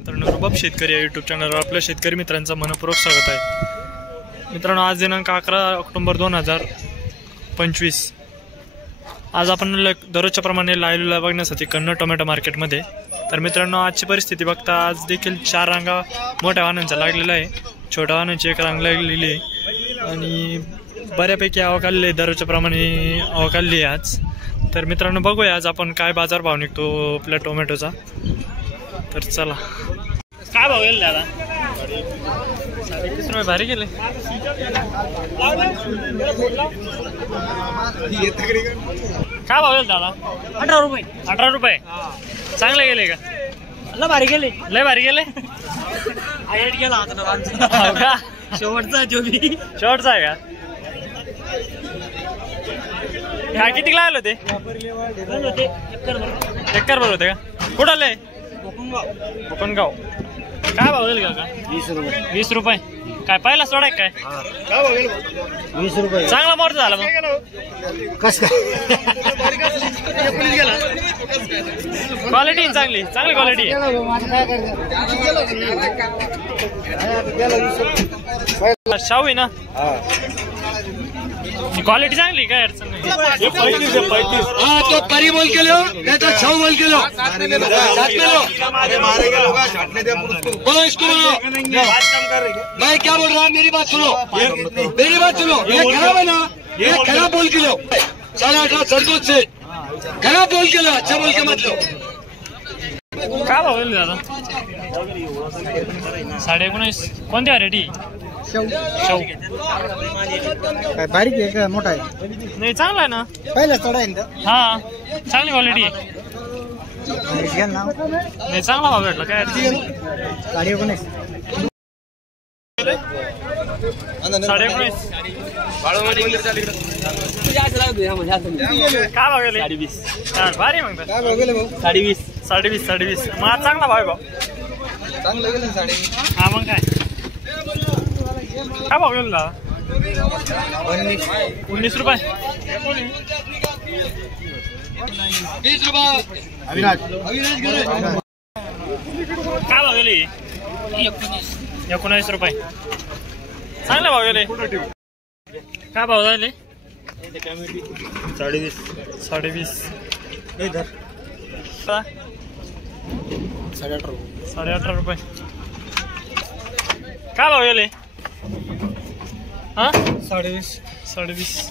मित्रांनो, रुबाब शेतकरी या यूट्यूब चॅनलवर आपल्या शेतकरी मित्रांचं मनपूर्वक स्वागत आहे। मित्रांनो, आज दिनांक 11 ऑक्टोबर 2025। आज आपण दररोजच्या प्रमाणे लाईव्हला बघण्यासाठी कन्नड टोमॅटो मार्केटमध्ये। तर मित्रांनो, आजची परिस्थिती बघता आज देखील 4 रांगा मोठ्या वाहनांचा लागलेला आहे, छोट्या वाहनांची 1 रांग लागलेली आहे आणि बऱ्यापैकी आवक आलेली आहे, दररोजच्या प्रमाणे आवक आलेली आहे आज। तर मित्रांनो, बघूया आज आपण काय बाजार भाव निघतो आपल्या टोमॅटोचा। तर चला, काय भाव गेले दादा? 30 रुपये भारी गेले। काय भाव गेले दादा? 18 रुपये। 18 रुपये चांगले गेले का? लय भारी गेले, लय भारी गेले। आयट गेला आता हो का? शेवटचा जो बी शेवटचा आहे का? हा किती लागले होते? एकर भर होते का? कुठं आले? कोकणगाव। काय भाव गेले का? 20 रुपये। 20 रुपये काय पहिला सोडा काय? 20 रुपये चांगला मोर्चा झाला मग। कस क्वालिटी चांगली क्वालिटी शाहू आहे ना, क्वालिटी चांगली, काय अडचण नाही। 35 हाँ तो परी बोल के लो, नहीं तो 6 बोल के लो, साथ में लो। बोलो इसको, मैं क्या बोल रहा हूँ, मेरी बात सुनो, ये खराब है ना, ये खराब बोल के लो। 18.5 सरदूत से खराब बोल के लो, अच्छा बोल के मत लो। काय भाव गेले दादा? 19.5। कोणती व्हरायटी? शाहू। काय बारीक आहे का मोठा आहे? नाही, चांगला आहे ना, पहिला चढा आहे। हा चांगली क्वालिटी आहे। नाही, चांगला भाव भेटला, काय 19.5। 19.5 काय भाव गेले? 20 भारी मग। काय भाव गेले भाऊ? 20.5 मग चांगला भाव आहे भाऊ, चांगलं गेलं 20.5। हा मग काय भाव गेला दादा? 19 रुपये। 20 रुपये। अविनाश काय भाव गेले? 19 रुपये चांगला भाव गेले। काय भाव झाले? 20.5 इधर 18.5 रुपये। काय भाव गेले? हा 20.5